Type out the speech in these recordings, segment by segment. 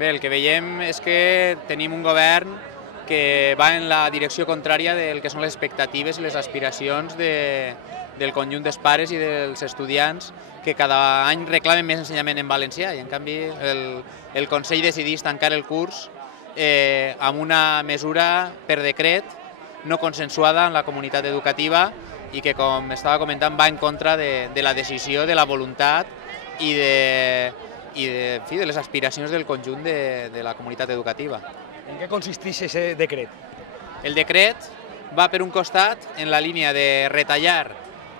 Bé, el que veiem és que tenim un govern que va en la direcció contrària del que són les expectatives i les aspiracions del conjunt dels pares i dels estudiants que cada any reclamen més ensenyament en valencià i en canvi el Consell decidís tancar el curs amb una mesura per decret no consensuada en la comunitat educativa i que, com estava comentant, va en contra de la decisió, de la voluntat i de les aspiracions del conjunt de la comunitat educativa. En què consisteix aquest decret? El decret va per un costat en la línia de retallar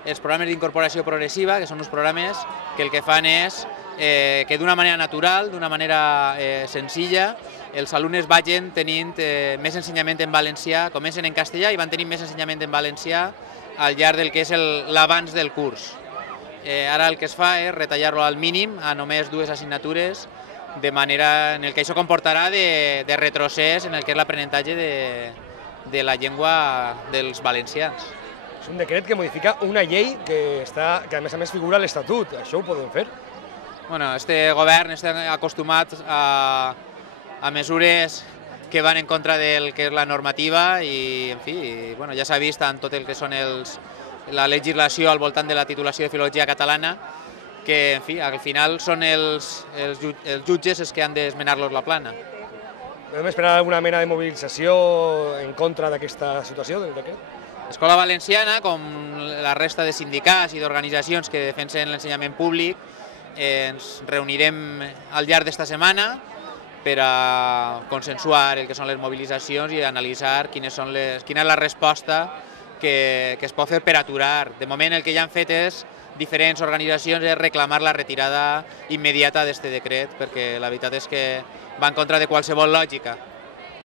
els programes d'incorporació progressiva, que són uns programes que el que fan és que d'una manera natural, d'una manera senzilla, els alumnes vagin tenint més ensenyament en valencià, comencen en castellà i van tenint més ensenyament en valencià al llarg del que és l'abans del curs. Ara el que es fa és retallar-lo al mínim a només 2 assignatures, de manera en el que això comportarà de retrocés en el que és l'aprenentatge de la llengua dels valencians. És un decret que modifica una llei que a més figura a l'Estatut. Això ho podem fer? Bueno, este govern està acostumat a mesures que van en contra del que és la normativa i, en fi, bueno, ja s'ha vist en tot el que són la legislació al voltant de la titulació de filologia catalana, que, en fi, al final són els jutges els que han d'esmenar-los la plana. Podem esperar alguna mena de mobilització en contra d'aquesta situació del decret? L'Escola Valenciana, com la resta de sindicats i d'organitzacions que defensen l'ensenyament públic, ens reunirem al llarg d'esta setmana per a consensuar el que són les mobilitzacions i analitzar quina és la resposta que es pot fer per aturar. De moment el que ja han fet és diferents organitzacions és reclamar la retirada immediata d'aquest decret, perquè la veritat és que va en contra de qualsevol lògica.